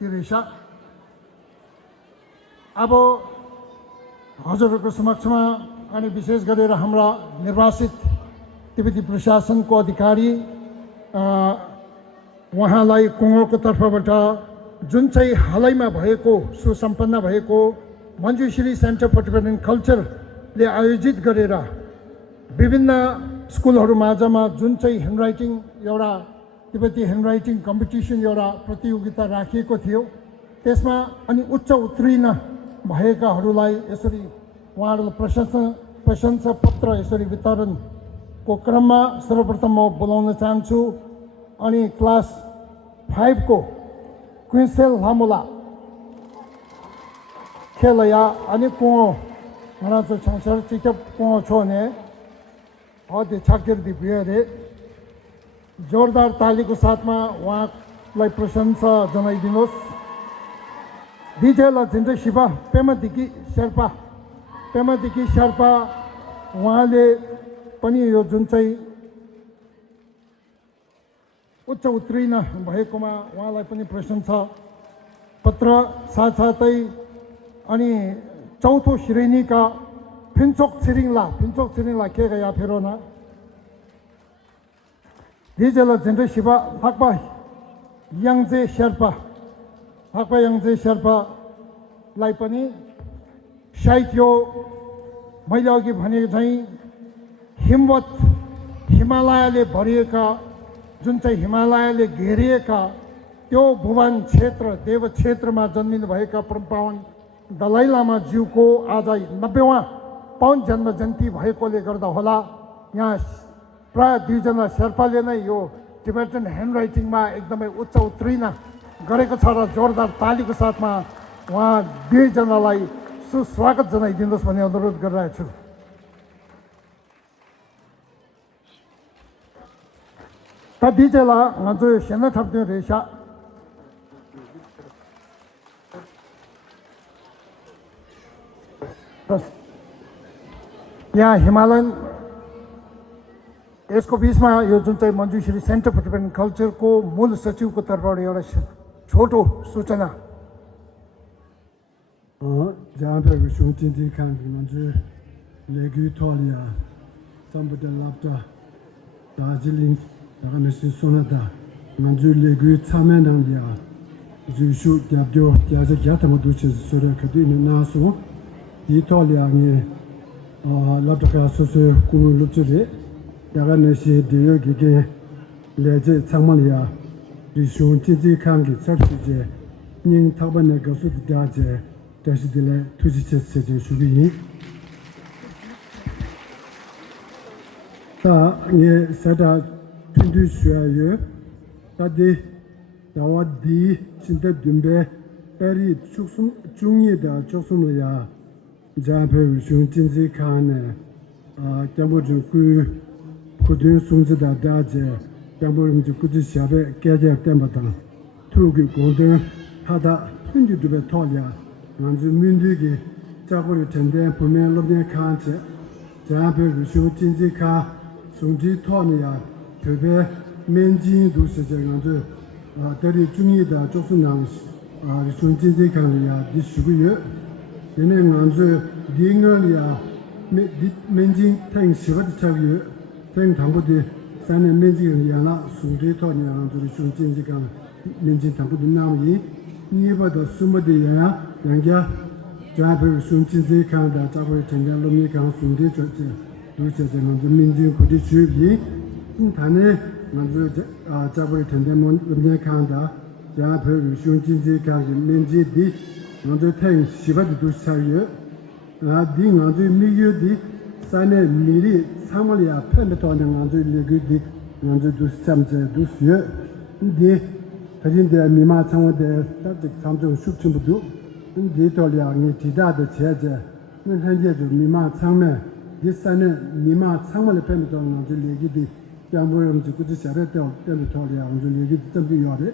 तिरेसा अब हजुरहरूको समक्षमा अनि विशेष गरेर हाम्रा निर्वाचित तिब्बती प्रशासनको अधिकारी उहाँलाई कुङ्गोको तर्फबाट जुन चाहिँ हालैमा भएको सुसम्पन्न भएको मञ्जुश्री सेन्टर फर टिबेटन कल्चरले आयोजित गरेर विभिन्न स्कुलहरू माझमा जुन चाहिँ ह्यान्डराइटिङ एउटा तिब्बती ह्यान्डराइटिङ कम्पिटिसन एउटा प्रतियोगिता राखिएको थियो त्यसमा अनि उच्च उत्तीर्ण भएकाहरूलाई यसरी उहाँहरूलाई प्रशंसा पत्र यसरी वितरणको क्रममा सर्वप्रथम म बोलाउन चाहन्छु अनि क्लास 5 को क्विन्सेल लामुला खेलया अनि कुङो मनाचो छांसर चिकप कुङो छोने हदे छाकेर दिबिरे जोरदार तालीको साथमा उहाँलाई प्रशंसा जनाइदिनुहोस् दिजेला जिन्दै शिवा पेमादिकी शेर्पा उहाँले पनि यो जुन चाहिँ उच्च उत्तीर्ण भएकोमा उहाँलाई पनि प्रशंसा पत्र साथसाथै अनि चौथो श्रेणीका फिन्चोक छिरिङला के गया फेरोना दिजेला जिन्दै शिवा फाक्पा याङजे शेर्पालाई पनि सायद यो मैले अघि भनेको चाहिँ हिमालयले भरिएका जुन चाहिँ हिमालयले घेरिएका त्यो भुवन क्षेत्र देव क्षेत्रमा जन्मिनु भएका परम पावन दलाई लामा ज्यूको आज 90वां पावन जन्म जयन्ती भएकोले गर्दा होला यहाँ प्राय 2 जना शेर्पाले नै यो टिबेटन ह्यान्डराइटिङमा एकदमै उच्च उत्तीर्ण गरेको छ र जोरदार तालीको साथमा उहाँ 2 जनालाई सुस्वागत जनाइदिनुहोस् भन्ने अनुरोध गरिरहेको छु ता दिजेला हजुर सेना थप्ने रहेछ यहाँ हिमालयन यसको बिचमा यो जुन चाहिँ मञ्जुश्री सेन्टर फर टिबेटन कल्चरको मूल सचिवको तर्फबाट एउटा छोटो सूचना जहाँ पे विश्व चिंती खान मंजू लेगी थोलिया संबंध लापता दार्जिलिंग दागनसी सोनादा मंजू लेगी चामें नंदिया जुशु त्याब्दो त्याजे क्या तमदुचे सोरे कदी नासो ये थोलिया ने लापता सोसे कुनु लुचरे दागनसी दियो गिगे लेजे चामलिया विश्व चिंती खान की सर्टिजे निंग थाबने गसु दाजे 다시 들래 투지체 세제 수비니 다 예, 사다 튼두 쉬어요 다디 다와디 진짜 듬베 에리 축숨 중이다 축숨이야 자페 위중 진지 칸에 담보주 구든 송지다 다제 담보주 구지 샤베 깨제 때마다 투기 공대 하다 튼두베 토냐 먼저 민들기 자고를 텐데 보면 로빈 칸체 자베 위쇼 진지카 송지 토니야 베베 맨진 도스제 먼저 대리 중이다 쪽순랑 위쇼 진지카리야 디슈구여 얘네 먼저 딩을이야 맨진 탱 시버드 차기여 탱 당부디 산에 맨진이야나 송지 토니야 위쇼 진지카 맨진 당부디 나무이 니버도 숨버디야 양자 자베 순진지 칸다 자베 tengan 로미 칸 순디 저지 두제제 먼저 민진 고디 주비 단에 먼저 자베 tengan 로미 칸다 자베 순진지 칸 민지디 먼저 탱 시바디 두사여 디 먼저 미유디 산에 미리 사물이야 펜도는 먼저 리그디 먼저 두삼제 두스여 디 다진데 미마 창원데 딱직 삼종 숙침부도 디토리아 니 디다데 제제 는 현재도 미마 창매 디산에 미마 창매를 펜도는 먼저 리기디 양보를 지구지 잘했다 펜도리아 먼저 리기디 좀 요래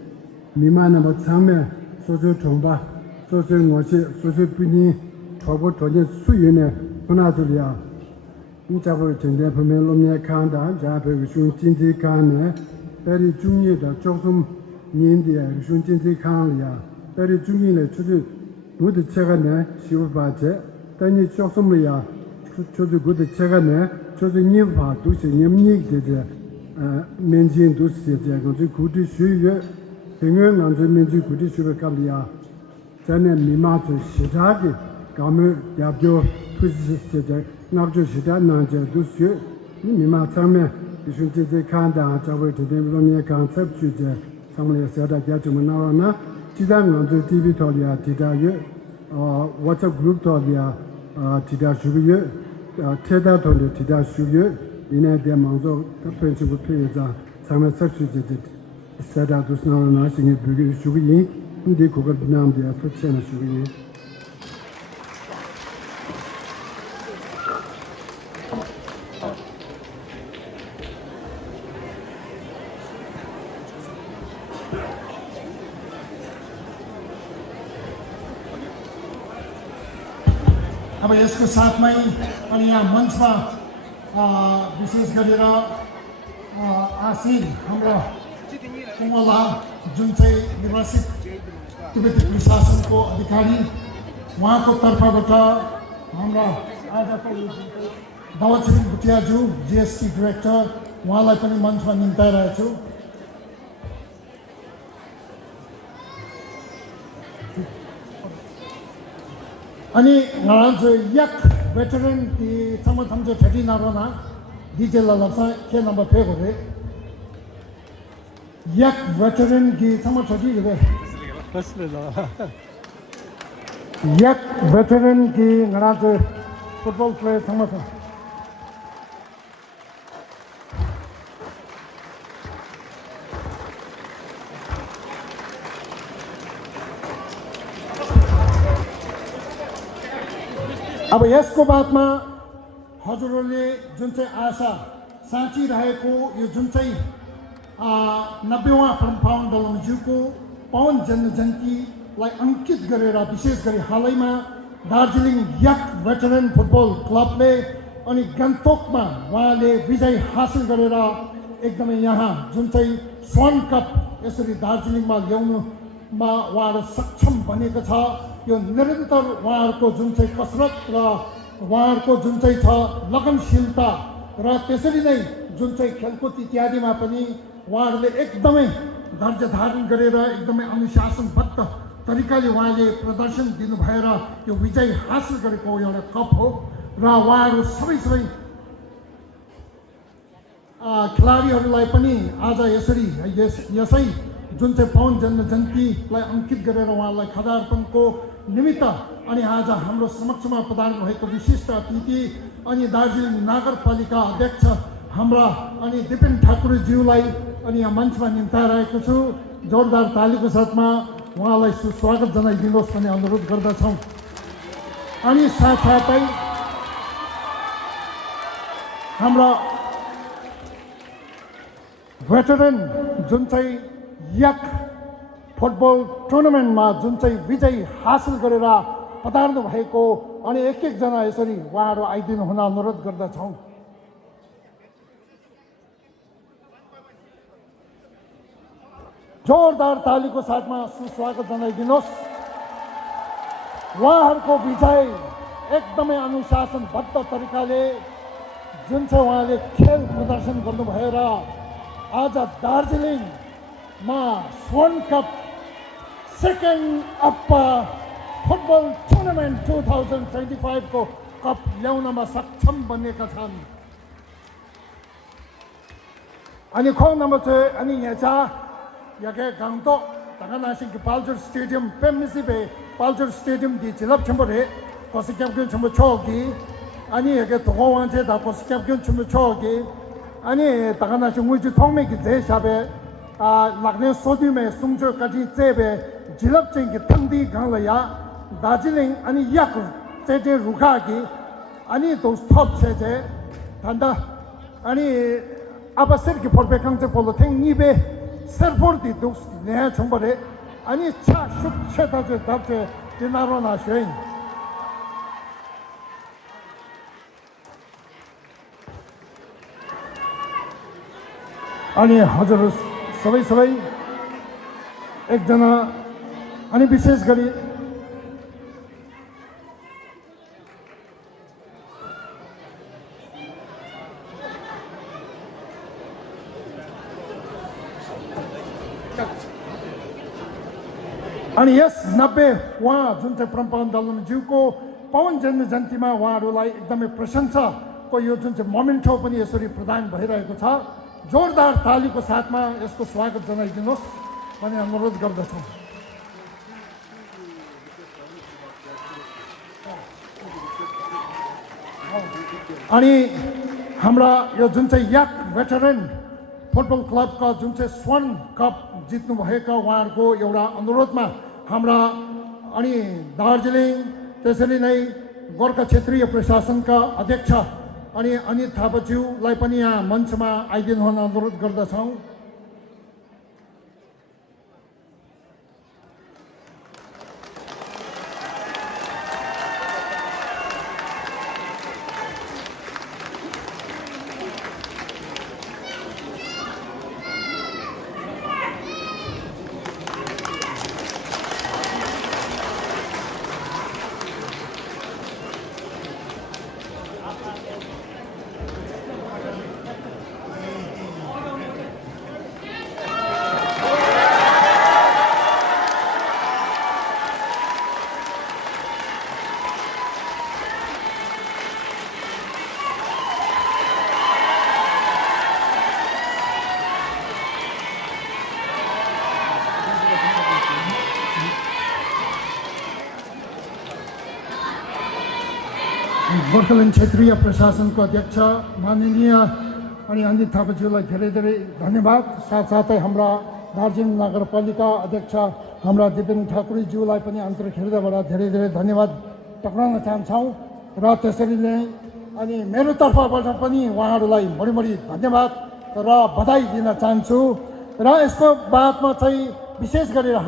미마는 뭐 창매 소주 정바 소주 뭐지 소주 분이 저거 저기 수연에 하나들이야 인자벌 전대 보면 놈에 칸다 자베 위중 진지 칸에 베리 중요다 조금 년디에 위중 진지 칸이야 베리 중인의 주주 모두 제가네 시우바제 단위 쪽섬이야 주주 모두 제가네 주주 니바 도시 님니 되제 면진 도시에 가지고 구디 수요 등은 안 면진 구디 수요 감이야 전에 미마트 시작이 가면 야교 투지스제 나주 시다 나제 도시 미마트면 이순제 칸다 잡을 때 되면 컨셉 주제 상물에 세다 야주면 나와나 지단 먼저 TV 돌이야 디다요 WhatsApp 그룹 돌이야 디다 주요 테다 돌이 디다 주요 이내 대 먼저 프린시플 페이지자 상물 서치제 세다 두스나나 신이 부기 주기 근데 그걸 남대야 터치하는 주기 अब यसको साथमै अनि यहाँ मञ्चमा विशेष गरेर आसिन हाम्रो कुमला जुन चाहिँ निर्वासित तिब्बती प्रशासनको अधिकारी उहाँको तर्फबाट हाम्रा आजको दावा छिरिङ भुटियाज्यू जीएसटी डिरेक्टर उहाँलाई पनि मञ्चमा निम्ताइरहेको छु अनि yak veteran ki sama thamje thati narona dj la lapsa ke number pe gore yak veteran ki sama thati gore yak veteran ki ngara football player sama tha अब यसको बादमा हजुरहरूले जुन चाहिँ आशा साँचिरहेको यो जुन चाहिँ 90वां पावन दलमज्यूको पावन जन्म जयन्तीलाई अंकित गरेर विशेष गरी हालैमा दार्जिलिङ यक भेटरन फुटबल क्लबले अनि गान्तोकमा उहाँले विजय हासिल गरेर एकदमै यहाँ जुन चाहिँ स्वर्ण कप यसरी दार्जिलिङमा ल्याउनुमा उहाँहरू सक्षम बनेको छ यो निरन्तर उहाँहरूको जुन चाहिँ कसरत र उहाँहरूको जुन चाहिँ छ लगनशीलता र त्यसरी नै जुन चाहिँ खेलकुद इत्यादिमा पनि उहाँहरूले एकदमै धैर्य धारण गरेर एकदमै अनुशासनबद्ध तरिकाले उहाँले प्रदर्शन दिनु भएर यो विजय हासिल गरेको एउटा कप हो र उहाँहरू सबै खेलाडीहरूलाई पनि आज यसरी यसै जुन चाहिँ पावन जन्म जयन्तीलाई अंकित गरेर उहाँलाई खदार्पणको निमित्त अनि आज हाम्रो समक्षमा पधार्नु भएको विशिष्ट अतिथि अनि दार्जिलिङ नगरपालिका अध्यक्ष हाम्रा अनि दिपेन ठाकुरज्यूलाई अनि यहाँ मञ्चमा निम्ताइरहेको छु जोरदार तालीको साथमा उहाँलाई सुस्वागत जनाइदिनुहोस् भन्ने अनुरोध गर्दछौँ अनि साथसाथै हाम्रा भेटरन जुन चाहिँ यक फुटबल टुर्नामेन्टमा जुन चाहिँ विजय हासिल गरेर पधार्नु भएको अनि एक जना यसरी उहाँहरू आइदिनु हुन अनुरोध गर्दछौँ जोरदार तालीको साथमा सुस्वागत जनाइदिनुहोस् उहाँहरूको विजय एकदमै अनुशासनबद्ध तरिकाले जुन चाहिँ उहाँले खेल प्रदर्शन गर्नुभयो र आज दार्जिलिङमा स्वर्ण cup second up football tournament 2025 को कप ल्याउनमा सक्षम बनेका छन् अनि खो नम्बर 2 अनि यहाँ यके गांतो तंगानासिंग की पालचर स्टेडियम पेमनिसी पे पालचर स्टेडियम दी चिलप छंबरे कोसिक्याम क्यों छंब छोगी अनि यके तोगवान से दा कोसिक्याम क्यों छंब छोगी अनि तंगानासिंग मुझे थोंग में की जे शाबे लगने सोदी में सुंगजो कजी जेबे जिलप चेंग की थंदी गांगलया दार्जिलिंग अनि यक चेजे रुखा की अनि तो स्टॉप चेजे थंदा अनि अब सिर की फोर पे कंग से पोलो थेंग नीबे सरपोर्टी दुख नया छंबरे अनि चा शुक छेता जे दबे दिनारो ना शेन अनि हजुर सबै एक जना अनि विशेष गरी अनि यस 90 उहाँ जुन चाहिँ परम्परा दलमज्यूको पवन जयन्तीमा उहाँहरूलाई एकदमै प्रशंसाको यो जुन चाहिँ मोमेन्टो पनि यसरी प्रदान भइरहेको छ। जोरदार तालीको साथमा यसको स्वागत जनाइदिनुहोस् भन्ने अनुरोध गर्दछौँ। अनि हाम्रा यो जुन चाहिँ याक भेटरेन फुटबल क्लबका जुन चाहिँ स्वर्ण कप जित्नुभएका उहाँहरूको एउटा अनुरोधमा हाम्रा अनि दार्जिलिङ त्यसरी नै गोर्खा क्षेत्रीय प्रशासनका अध्यक्ष अनि अनित थापाज्यूलाई पनि यहाँ मञ्चमा आइदिनु हुन अनुरोध गर्दछौँ। गोर्खाल्यान्ड क्षेत्रीय प्रशासनको अध्यक्ष माननीय अनि अनित थापाज्यूलाई धेरै धेरै धन्यवाद। साथसाथै हाम्रा दार्जिलिङ नगरपालिका अध्यक्ष हाम्रा दिपेन ठाकुरीज्यूलाई पनि आन्तरिक हृदयबाट धेरै धेरै धन्यवाद टक्राउन चाहन्छौँ। र त्यसरी नै अनि मेरो तर्फबाट पनि उहाँहरूलाई बढी बढी धन्यवाद र बधाई दिन चाहन्छु। र यसको बादमा चाहिँ विशेष गरेर